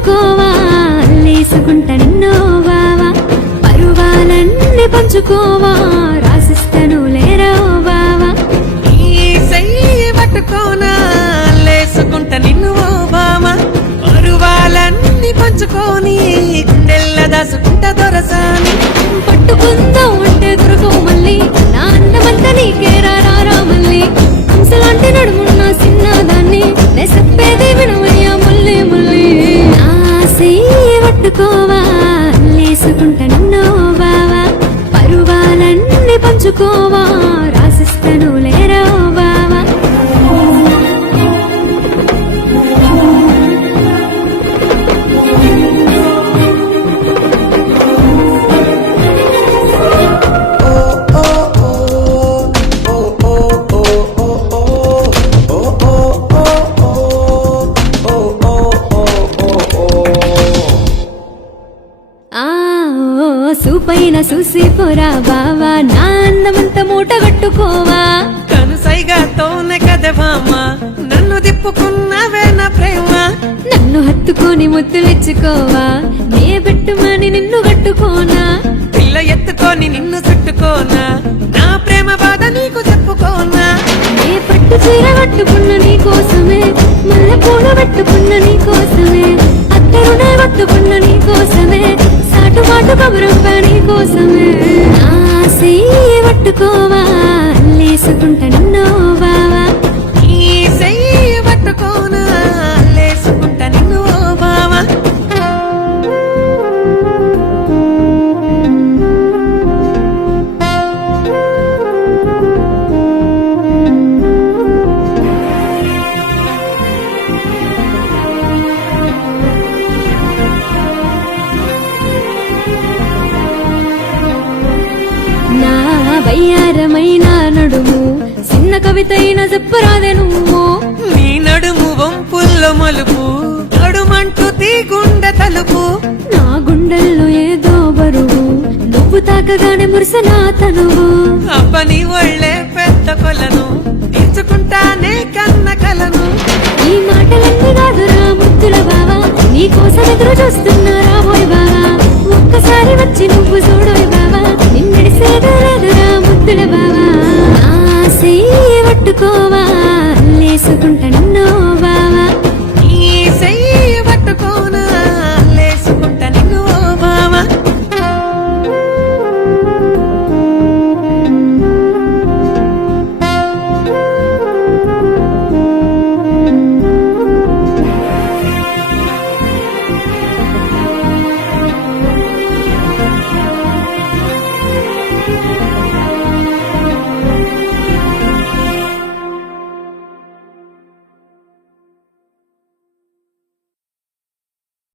పట్టుకోవా లేసుకుంట నిన్నో బావా పరువాలన్నీ పంచుకోవా రాసిస్తను లేరా బావా ఈ చెయ్యి పట్టుకోనా లేసుకుంట నిన్ను ఓ బావా పరువాలన్నీ పంచుకొని గుండెల్ల దాసుకుంట దొరసాని పట్టుకుందాం అంటే దొరకవు మళ్ళీ నా అందమంతా నీకే రారా మళ్ళీ హంసలాంటి నడుమున్న చిన్నదాన్ని నే చెప్పేది వినవయ్యా ముల్లి ముల్లి నా చెయ్యి పట్టుకోవా లేసుకుంట నిన్నో బావా పరువాలన్నీ పంచుకోవా రాసిస్తను లేరా బావా సూపైన చూసి పోరా బావా నా అందమంతా మూట కట్టుకోవా కనుసైగాతోనే కదే బామ్మ నన్ను దిప్పుకున్నావే నా ప్రేమ నన్ను హత్తుకొని ముద్దులిచ్చుకోవా నే పెట్టుమని నిన్ను కట్టుకోనా పిల్ల ఎత్తుకొని నిన్ను చుట్టుకోనా నా ప్రేమ బాధ నీకు చెప్పుకోనా నే పట్టు చీర కట్టుకున్న నీ కోసమే మల్లె పూలు పెట్టుకున్న నీ కోసమే అత్తరునే పట్టుకున్న నీ కోసమే సాటు మాటు కబురంపా నీ కోసమే నా చెయ్యి పట్టుకోవా లేసుకుంట నిన్నో బావా ఈ చెయ్యి పట్టుకోనా లేసుకుంట నిన్ను ఓ బావా నా వయ్యారమైన నడుము చిన్న కవితైన చెప్పరాదే నువ్వు నీ నడుము వంపుల్లో మలుపు నడుమంటూ తీగుండె తలుపు నా గుండెల్లో ఏదో బరువు నువ్వు తాకగానే మురిసిన తనువు అబ్బ నీ ఒళ్ళే పెద్ద కొలను తీర్చుకుంటానే కన్న కలను ఈ మాటలన్నీ కాదురా ముద్దుల బావా నీ కోసం ఎదురు చూస్తున్నా రాబోయ్ బావా ఒక్కసారి వచ్చి నువ్వు చూడోయ్ బావా నిన్నడిసేదో లేదురా ముద్దుల బావా నా చెయ్యి పట్టుకోవా లేసుకుంటా